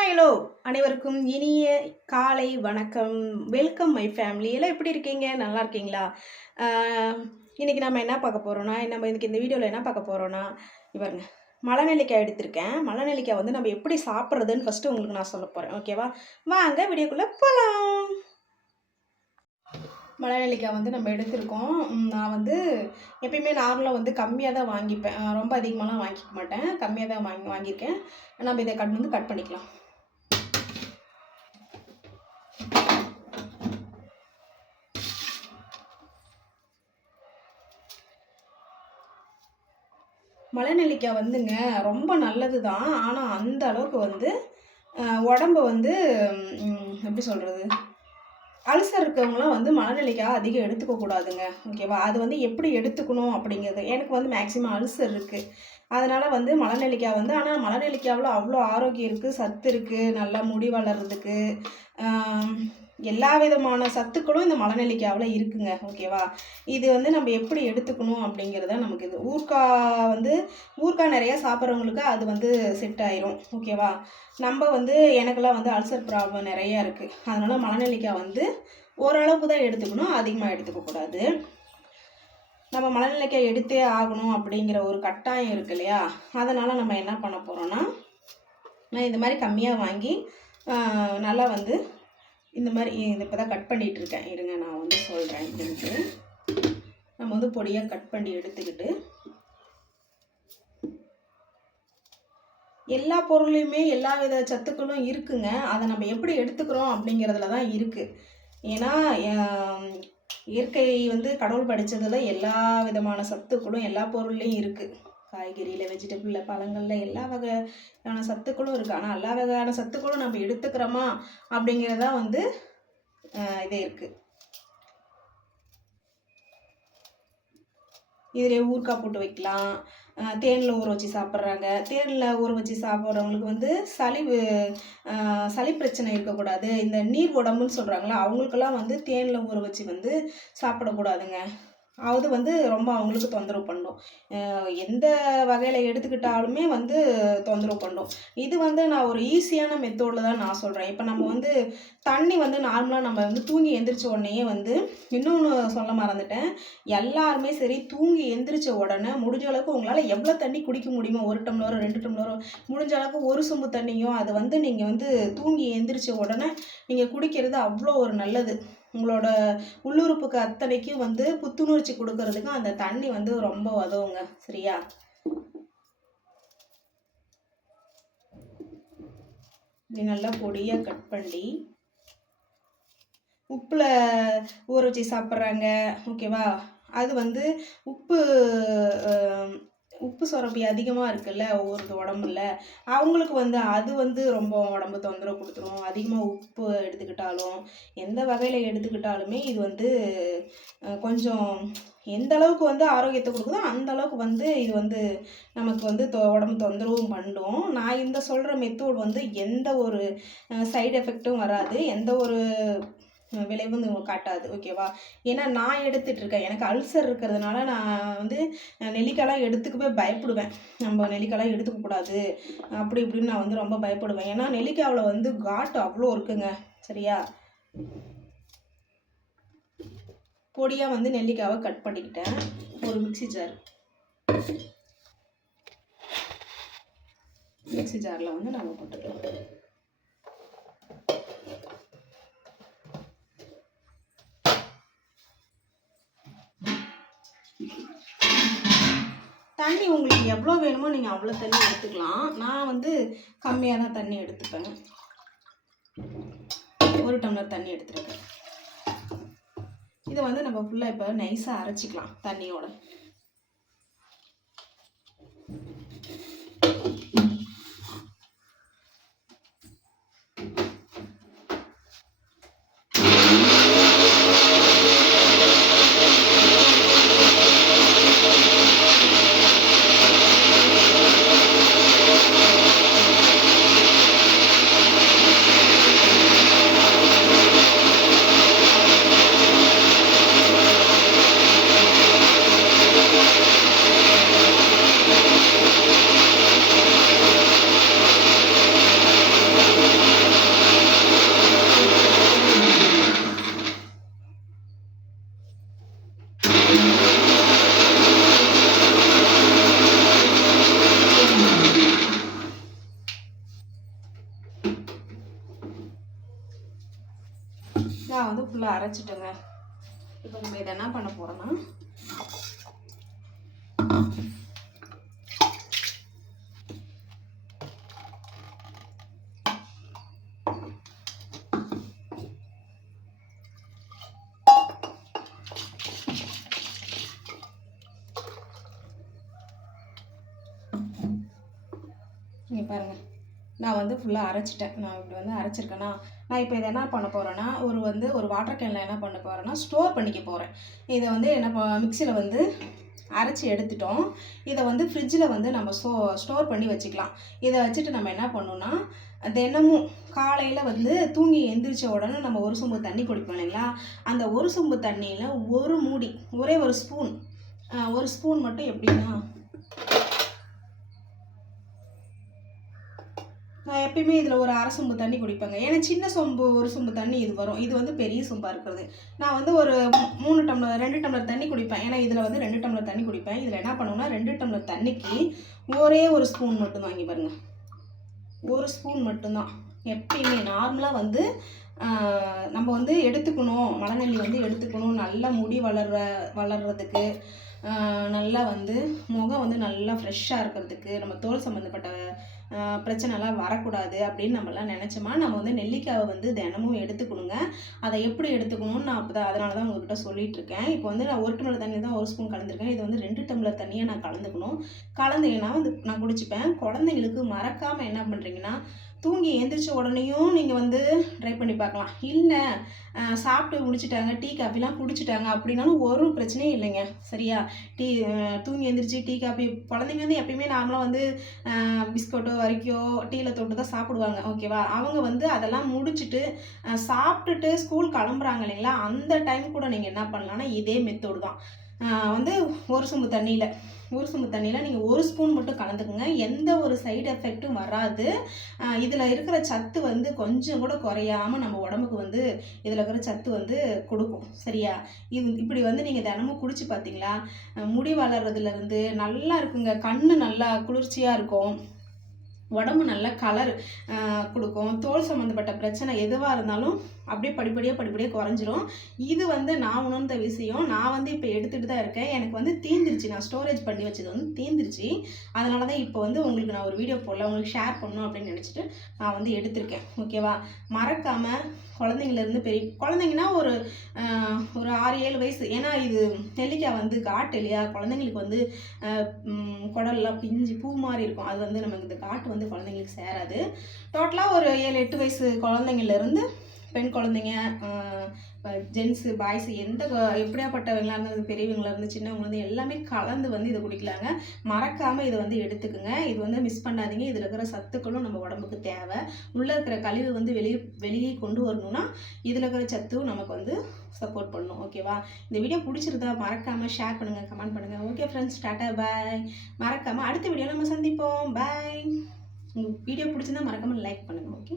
Hello அனைவருக்கும் இனிய காலை வணக்கம். Welcome my family. எல்லாம் எப்படி இருக்கீங்க? நல்லா இருக்கீங்களா? இன்றைக்கி நம்ம என்ன பார்க்க போகிறோன்னா, இந்த வீடியோவில் என்ன பார்க்க போகிறோன்னா, இவருங்க மலை நெல்லிக்காய் எடுத்திருக்கேன். மலை நெல்லிக்காய் வந்து நம்ம எப்படி சாப்பிட்றதுன்னு ஃபஸ்ட்டு உங்களுக்கு நான் சொல்ல போகிறேன். ஓகேவா? வாங்க வீடியோக்குள்ளே போகலாம். மலை நெல்லிக்காய் வந்து நம்ம எடுத்திருக்கோம். நான் வந்து எப்பயுமே நார்மலாக வந்து கம்மியாக தான் வாங்கிப்பேன். ரொம்ப அதிகமாகலாம் வாங்கிக்க மாட்டேன். கம்மியாக தான் வாங்கியிருக்கேன். நம்ம இதை கட் பண்ணிக்கலாம். மலை நெல்லிக்காய் வந்துங்க ரொம்ப நல்லது தான். ஆனால் அந்த அளவுக்கு வந்து உடம்பு வந்து எப்படி சொல்கிறது, அல்சர் இருக்கவங்களாம் வந்து மலை நெல்லிக்காய் அதிகம் எடுத்துக்க கூடாதுங்க. ஓகேவா? அது வந்து எப்படி எடுத்துக்கணும் அப்படிங்கிறது, எனக்கு வந்து மேக்ஸிமம் அல்சர் இருக்குது. அதனால் வந்து மலை நெல்லிக்காய் வந்து, ஆனால் மலை நெல்லிக்காவில் அவ்வளோ ஆரோக்கியம் இருக்குது, சத்து இருக்குது, நல்லா முடி வளர்கிறதுக்கு எல்லா விதமான சத்துக்களும் இந்த மலை நெல்லிக்காவில் இருக்குங்க. ஓகேவா? இது வந்து நம்ம எப்படி எடுத்துக்கணும் அப்படிங்கிறத நமக்கு இது ஊறுகாய் நிறையா சாப்பிட்றவங்களுக்கு அது வந்து செட் ஆயிரும். ஓகேவா? நம்ம வந்து எனக்கெல்லாம் வந்து அல்சர் ப்ராப்ளம் நிறையா இருக்குது. அதனால் மலை நெல்லிக்காய் வந்து ஓரளவுக்கு தான் எடுத்துக்கணும், அதிகமாக எடுத்துக்கக்கூடாது. நம்ம மலை நெல்லிக்காய் எடுத்தே ஆகணும் அப்படிங்கிற ஒரு கட்டாயம் இருக்கு இல்லையா? அதனால் நம்ம என்ன பண்ண போகிறோன்னா, நான் இந்த மாதிரி கம்மியாக வாங்கி நல்லா வந்து இந்த மாதிரி இப்போ தான் கட் பண்ணிகிட்ருக்கேன். இருங்க, நான் வந்து சொல்கிறேன். அப்படின்ட்டு நம்ம வந்து பொடியாக கட் பண்ணி எடுத்துக்கிட்டு, எல்லா பொருளையுமே எல்லா வித சத்துக்களும் இருக்குங்க. அதை நம்ம எப்படி எடுத்துக்கிறோம் அப்படிங்கிறதுல தான் இருக்குது. ஏன்னா இயற்கை வந்து கடவுள் படித்ததில் எல்லா விதமான சத்துக்களும் எல்லா பொருள்லேயும் இருக்குது. காய்கறியில், வெஜிடபிளில், பழங்களில் எல்லா வகையான சத்துக்களும் இருக்குது. ஆனால் எல்லா வகையான சத்துக்களும் நம்ம எடுத்துக்கிறோமா அப்படிங்கிறதான் வந்து இதே இருக்குது. இதிலே ஊறுகாய் போட்டு வைக்கலாம். தேனில் ஊற வச்சு சாப்பிட்றாங்க. தேனில் ஊற வச்சு சாப்பிட்றவங்களுக்கு வந்து சளி பிரச்சனை இருக்கக்கூடாது. இந்த நீர் உடம்புன்னு சொல்கிறாங்களா, அவங்களுக்கெல்லாம் வந்து தேனில் ஊற வச்சு வந்து சாப்பிடக்கூடாதுங்க. அது வந்து ரொம்ப அவங்களுக்கு தொந்தரவு பண்ணும். எந்த வகையில் எடுத்துக்கிட்டாலுமே வந்து தொந்தரவு பண்ணும். இது வந்து நான் ஒரு ஈஸியான மெத்தோடில் தான் நான் சொல்கிறேன். இப்போ நம்ம வந்து தண்ணி வந்து நார்மலாக நம்ம வந்து தூங்கி எந்திரிச்ச உடனேயே வந்து, இன்னொன்று சொல்ல மறந்துட்டேன், எல்லாருமே சரி தூங்கி எந்திரிச்ச உடனே முடிஞ்ச அளவுக்கு உங்களால் எவ்வளோ தண்ணி குடிக்க முடியுமோ, 1 டம்ளரோ 2 டம்ளரோ, முடிஞ்ச அளவுக்கு 1 சொம்பு தண்ணியும் அது வந்து நீங்கள் வந்து தூங்கி எந்திரிச்ச உடனே நீங்கள் குடிக்கிறது அவ்வளோ ஒரு நல்லது. உங்களோட உள்ளுறுப்புக்கு அத்தனைக்கும் வந்து புத்துணர்ச்சி கொடுக்கறதுக்கு அந்த தண்ணி வந்து ரொம்ப உதவுங்க. சரியா? இது நல்லா பொடியாக கட் பண்ணி உப்பில் ஊற வச்சு சாப்பிட்றாங்க. ஓகேவா? அது வந்து உப்பு சுரப்பி அதிகமாக இருக்குல்ல ஒவ்வொரு உடம்புல, அவங்களுக்கு வந்து அது வந்து ரொம்ப உடம்பு தொந்தரவு கொடுத்துரும். அதிகமாக உப்பு எடுத்துக்கிட்டாலும், எந்த வகையில் எடுத்துக்கிட்டாலுமே இது வந்து கொஞ்சம் எந்த அளவுக்கு வந்து ஆரோக்கியத்தை கொடுக்குதோ அந்த அளவுக்கு வந்து இது வந்து நமக்கு வந்து உடம்பு தொந்தரவும் பண்ணும். நான் இந்த சொல்கிற மெத்தட் வந்து எந்த ஒரு சைடு எஃபெக்ட்டும் வராது, எந்த ஒரு விளைவும் காட்டாது. ஓகேவா? ஏன்னா நான் எடுத்துகிட்ருக்கேன். எனக்கு அல்சர் இருக்கிறதுனால நான் வந்து நெல்லிக்காயெலாம் எடுத்துக்கவே பயப்படுவேன். நம்ம நெல்லிக்காயெலாம் எடுத்துக்கக்கூடாது அப்படி இப்படின்னு நான் வந்து ரொம்ப பயப்படுவேன். ஏன்னா நெல்லிக்காயில் வந்து காட்டு அவ்வளோ இருக்குங்க. சரியா? பொடியாக வந்து நெல்லிக்காவை கட் பண்ணிக்கிட்டேன். ஒரு மிக்சி ஜாரில் வந்து நம்ம போட்டுக்கலாம். தண்ணி உங்களுக்கு எவ்வளோ வேணுமோ நீங்கள் அவ்வளோ தண்ணி எடுத்துக்கலாம். நான் வந்து கம்மியாக தான் தண்ணி எடுத்துப்பேன். 1 டம்ளர் தண்ணி எடுத்துருக்கேன். இதை வந்து நம்ம ஃபுல்லாக இப்போ நைஸாக அரைச்சிக்கலாம் தண்ணியோட. நான் வந்து ஃபுல்லாக அரைச்சிட்டேங்க. இப்போ நம்ம இதை என்ன பண்ண போகிறோன்னா, இங்கே பாருங்கள், நான் வந்து ஃபுல்லாக அரைச்சிட்டேன். நான் இப்படி வந்து அரைச்சிருக்கேன்னா, நான் இப்போ இதை என்ன பண்ண போகிறேன்னா, ஒரு வாட்டர் கேனில் என்ன பண்ண போகிறேன்னா ஸ்டோர் பண்ணிக்க போகிறேன். இதை வந்து என்ன மிக்சியில் வந்து அரைச்சி எடுத்துட்டோம். இதை வந்து ஃப்ரிட்ஜில் வந்து நம்ம ஸ்டோர் பண்ணி வச்சுக்கலாம். இதை வச்சுட்டு நம்ம என்ன பண்ணணும்னா, தினமும் காலையில் வந்து தூங்கி எந்திரிச்ச உடனே நம்ம ஒரு சொம்பு தண்ணி குடிப்போம் இல்லைங்களா, அந்த ஒரு சொம்பு தண்ணியில் ஒரு மூடி, ஒரே ஒரு ஸ்பூன் மட்டும், எப்படின்னா நான் எப்பயுமே இதில் ஒரு அரை சொம்பு தண்ணி குடிப்பேங்க. ஏன்னா சின்ன சொம்பு ஒரு சொம்பு தண்ணி இது வரும். இது வந்து பெரிய சொம்பாக இருக்கிறது. நான் வந்து ஒரு 2 டம்ளர் தண்ணி குடிப்பேன். ஏன்னா இதில் வந்து 2 டம்ளர் தண்ணி குடிப்பேன். இதில் என்ன பண்ணுவேன்னா 2 டம்ளர் தண்ணிக்கு ஒரே ஒரு ஸ்பூன் மட்டும்தான். இங்கே பாருங்கள், ஒரு ஸ்பூன் மட்டும்தான். எப்பயுமே நார்மலாக வந்து நம்ம வந்து எடுத்துக்கணும், மலைநெல்லி வந்து எடுத்துக்கணும். நல்லா முடி வளர்கிறதுக்கு, நல்லா வந்து முகம் வந்து நல்லா ஃப்ரெஷ்ஷாக இருக்கிறதுக்கு, நம்ம தோல் சம்மந்தப்பட்ட பிரச்சனைலாம் வரக்கூடாது அப்படின்னு நம்மலாம் நினச்சோமா, நம்ம வந்து நெல்லிக்காவை வந்து தினமும் எடுத்துக்கணுங்க. அதை எப்படி எடுத்துக்கணும்னு நான் அதனால தான் உங்கள்கிட்ட சொல்லிகிட்ருக்கேன். இப்போ வந்து நான் 1 டம்ளர் தண்ணி தான் 1 ஸ்பூன் கலந்துருக்கேன். இது வந்து 2 டம்ளர் தண்ணியை நான் கலந்தீங்கன்னா வந்து நான் குடிச்சுப்பேன். குழந்தைங்களுக்கு மறக்காமல் என்ன பண்ணுறீங்கன்னா, தூங்கி எந்திரிச்ச உடனேயும் நீங்கள் வந்து ட்ரை பண்ணி பார்க்கலாம். இல்லை சாப்பிட்டு முடிச்சுட்டாங்க, டீ காஃபிலாம் குடிச்சிட்டாங்க அப்படின்னாலும் ஒரு பிரச்சனையும் இல்லைங்க. சரியா? தூங்கி எந்திரிச்சு டீ காஃபி, குழந்தைங்க வந்து எப்பயுமே நார்மலாக வந்து பிஸ்கட்டோ வரைக்கோ டீயில் தொட்டு தான் சாப்பிடுவாங்க. ஓகேவா? அவங்க வந்து அதெல்லாம் முடிச்சுட்டு சாப்பிட்டுட்டு ஸ்கூல் கிளம்புறாங்க இல்லைங்களா, அந்த டைம் கூட நீங்கள் என்ன பண்ணலான்னா இதே மெத்தோடு தான். வந்து ஒரு சொம்பு தண்ணியில் நீங்கள் 1 ஸ்பூன் மட்டும் கலந்துக்குங்க. எந்த ஒரு சைடு எஃபெக்ட்டும் வராது. இதில் இருக்கிற சத்து வந்து கொஞ்சம் கூட குறையாமல் நம்ம உடம்புக்கு வந்து இதில் இருக்கிற சத்து வந்து கொடுக்கும். சரியா? இப்படி வந்து நீங்கள் தினமும் குடிச்சு பார்த்தீங்களா, முடி வளர்றதுலேருந்து நல்லா இருக்குங்க. கண் நல்லா குளிர்ச்சியாக இருக்கும், உடம்பு நல்ல கலர் கொடுக்கும். தோல் சம்மந்தப்பட்ட பிரச்சனை எதுவாக இருந்தாலும் அப்படியே படிப்படியாக குறைஞ்சிரும். இது வந்து நான் உணர்ந்த விஷயம். நான் வந்து இப்போ எடுத்துகிட்டு தான் இருக்கேன். எனக்கு வந்து தீந்துருச்சு. நான் ஸ்டோரேஜ் பண்ணி வச்சது வந்து தீந்துருச்சு. அதனால தான் இப்போ வந்து உங்களுக்கு நான் ஒரு வீடியோ போடல, உங்களுக்கு ஷேர் பண்ணணும் அப்படின்னு நினச்சிட்டு நான் வந்து எடுத்திருக்கேன். ஓகேவா? மறக்காமல் குழந்தைங்கலேருந்து குழந்தைங்கன்னா ஒரு 6-7 வயசு. ஏன்னா இது நெல்லிக்காய் வந்து காட்டு இல்லையா, குழந்தைங்களுக்கு வந்து குடல்லாம் பிஞ்சு பூ மாதிரி இருக்கும். அது வந்து நமக்கு இந்த காட்டு வந்து குழந்தைங்களுக்கு சேராது. டோட்டலாக ஒரு 7-8 வயசு குழந்தைங்கள்லேருந்து பெண் குழந்தைங்க, ஜென்ஸு, பாய்ஸு, எப்படியாப்பட்டவங்களாக இருந்தாலும், பெரியவங்களாக இருந்து சின்னவங்கலேருந்து எல்லாமே கலந்து வந்து இதை குடிக்கலாங்க. மறக்காமல் இதை வந்து எடுத்துக்குங்க. இது வந்து மிஸ் பண்ணாதீங்க. இதில் இருக்கிற சத்துக்களும் நம்ம உடம்புக்கு தேவை. உள்ளே இருக்கிற கழிவு வந்து வெளியே கொண்டு வரணும்னா இதில் இருக்கிற சத்தும் நமக்கு வந்து சப்போர்ட் பண்ணணும். ஓகேவா? இந்த வீடியோ பிடிச்சிருந்தா மறக்காமல் ஷேர் பண்ணுங்கள், கமெண்ட் பண்ணுங்கள். ஓகே ஃப்ரெண்ட்ஸ், டாட்டா, பாய். மறக்காமல் அடுத்த வீடியோவில் நம்ம சந்திப்போம். பாய். உங்கள் வீடியோ பிடிச்சிருந்தா மறக்காமல் லைக் பண்ணுங்கள். ஓகே.